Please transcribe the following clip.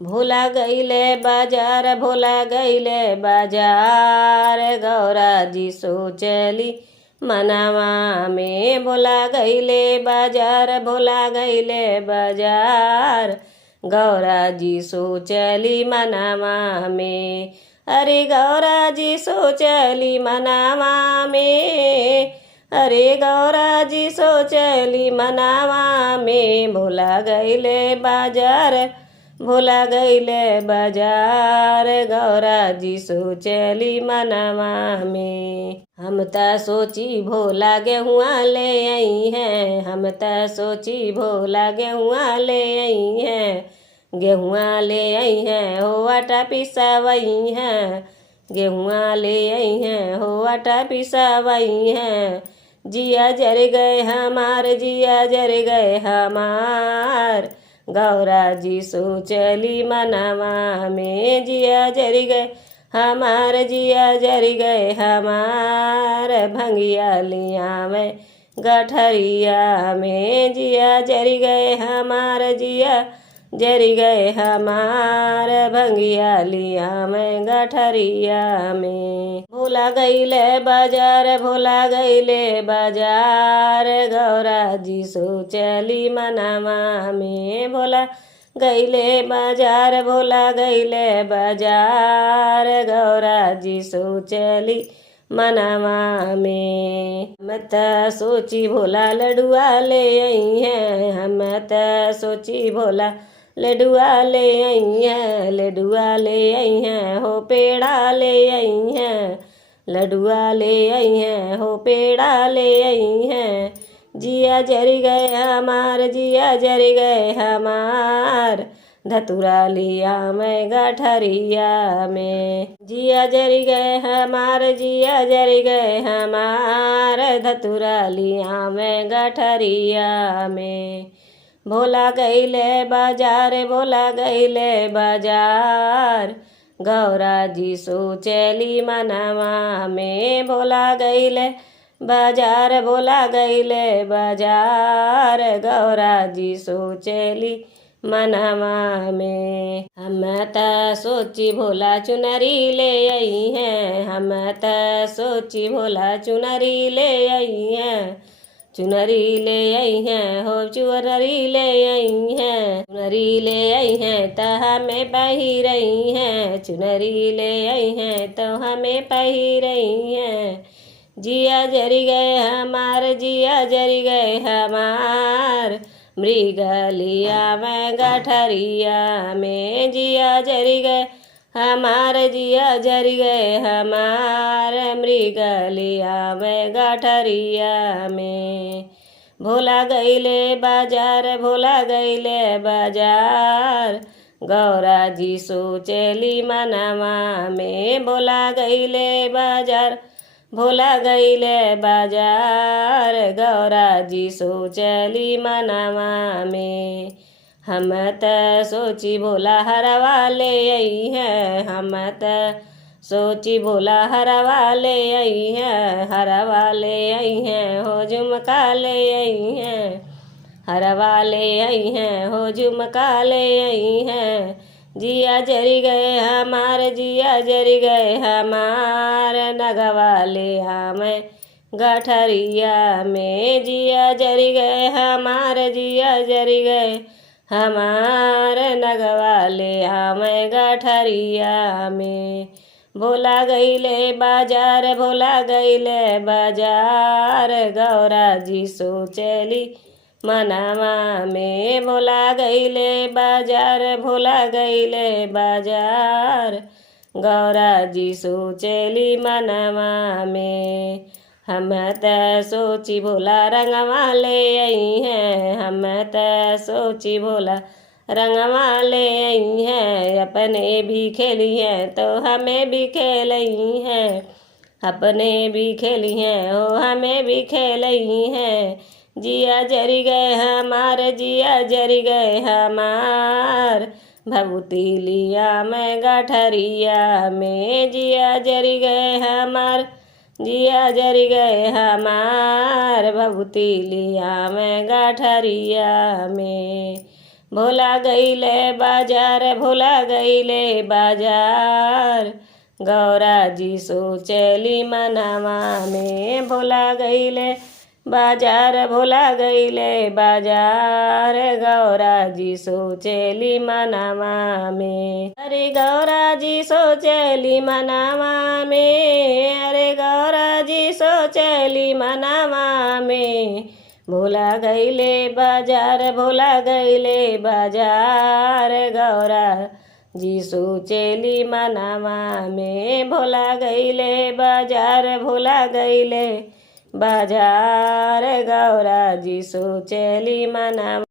भोला गईले बाजार भोला गईले बाजार गौरा जी सोचली मनवा में। भोला गईले बाजार भोला गईले बाजार गौरा जी सोचली मनवा में। अरे गौरा जी सोचली मनवा में। अरे गौरा जी सोचली मनवा में। भोला गईले बाजार भोला गईले बाजार गौरा जी सोचली मनवा में। हम त सोची भोला गेहुआ ले आई हैं। हम त सोची भोला गेहुआ ले आई हैं। गेहुआ ले आई हैं हो आटा पिसावई हैं। गेहुआ ले आई हैं हो आटा पिसावई हैं। जिया जर गए हमार जिया जर गए हमार गौरा जी सोचली मनवा में। जिया जर गए हमार जिया जर गए हमार भंगिया लिया में गठरिया में। जिया जर गए हमार जिया जर गए हमार भंगिया लिया में गठरिया में। भोला गईले बाजार भोला गईले बाजार गौरा जी सोचली मनवा में। भोला गईले बाजार भोला गईले बाजार गौरा जी सोचली मनवा में। हम त सोची भोला लडुआ ले आई हैं। हम त सोची भोला लडुआ ले आई हैं। लडुआ ले आई हैं हो पेड़ा ले आई हैं। लडुआ ले आई हैं हो पेड़ा ले आई हैं। जिया जर गए हमार जिया जर गए हमार धतुरा लिया मैं गठरिया में। जिया जर गए हमार जिया जर गए हमार धतुरा लिया मैं गठरिया में। भोला गईले बाजार भोला गईले बाजार गौरा जी सोचली मनवा में। भोला गईले बाजार भोला गईले बाजार गौरा जी सोचली मनवा में। हम त सोची भोला चुनरी ले आई हैं। हम त सोची भोला चुनरी ले आई हैं। चुनरी ले आई हैं हो चुनरी ले आई हैं। चुनरी ले आई हैं तो हमें पही रही हैं। चुनरी ले आई हैं तो हमें पही रही हैं। जिया जर गए हमार जिया जर गए हमार मृगलिया मैं गठरिया में। जिया जर गए हमार जिया जर गए हमार मृगलिया में गठरिया में। भोला गईले बाजार भोला गईले बाजार गौरा जी सोचली मनवा में। भोला गईले बाजार भोला गईले बाजार गौरा जी सोचली मनवा में। हम त सोची भोला हरवा ले आई हैं। हम त सोची भोला हरवा ले आई हैं। हरवा ले आई हैं हो झुमका ले आई हैं। हरवा ले आई हैं हो झुमका ले आई हैं। जिया जर गए हमार जिया जर गए हमार नगवा ले हमें गठरिया में। जिया जर गए हमार जिया जर गए हमार नगवा ले हमें गठरिया में। भोला गईले बाजार भोला गईले बाजार गौरा जी सोचली मनवा में। भोला गईले बाजार भोला गईले बाजार गौरा जी सोचली मनवा में। हम त सोची भोला रंगवा ले आई हैं। हम त सोची भोला रंगवा ले आई हैं। अपने भी खेली हैं तो हमें भी खेलई हैं। अपने भी खेली हैं ओ हमें भी खेलई हैं। जिया जर गए हमार जिया जर गए हमार भभूति लिया मैं गठरिया में। जिया जर गए हमार जिया जर गए हमार भभूति लिया मैं गठरिया में। भोला गईले बाजार भोला गईले बाजार गौरा जी सोचली मनवा में भोला गईले बाजार भोला गईले बाजार गौरा जी सोचली मनवा में अरे गौरा जी सोचली मनवा में अरे गौरा जी सोचली मनवा में भोला गईले बाजार भोला गईले बाजार गौरा जी सोचली मनवा में भोला गईले बाजार भोला गईले बाजार गौरा जी सोचली मनवा।